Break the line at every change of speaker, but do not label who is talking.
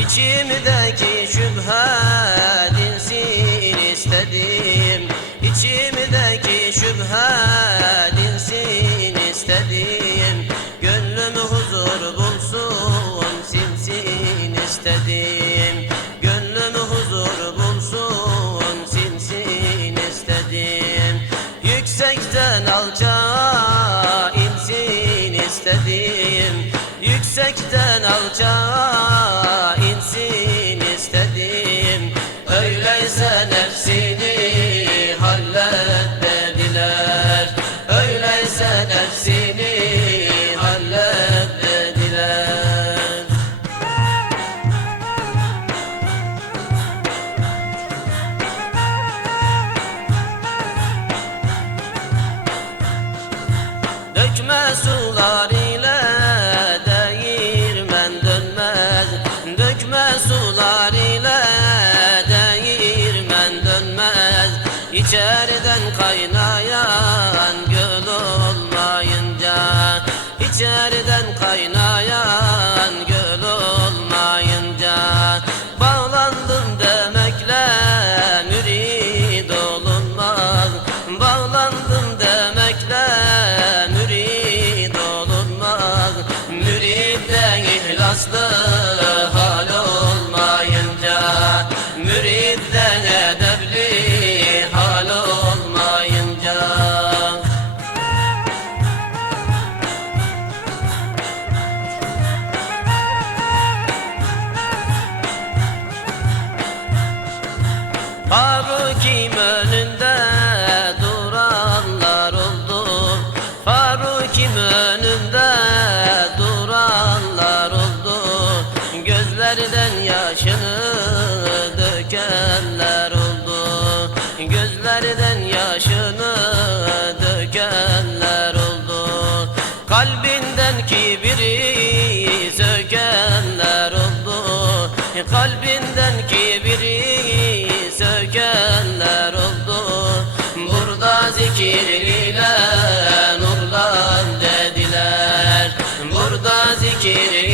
İçimdeki şüphe dinsin istedim. İçimdeki şüphe dinsin istedim. Gönlüm huzur bulsun sinsin istedim. Gönlüm huzur bulsun sinsin istedim. Yüksekten alçağa insin istedim. Yüksekten alçağa nefsini hallet Öyleyse nefsini hallet Dökme su İçeriden kaynayan göl olmayınca İçeriden kaynayan göl olmayınca Bağlandım demekle mürid olunmaz Bağlandım demekle mürid olunmaz Müriden ihlaslı Haru kim önünde? Kalbinden kibiri sökenler oldu. Burada zikir ile nurlan dediler. Burada zikir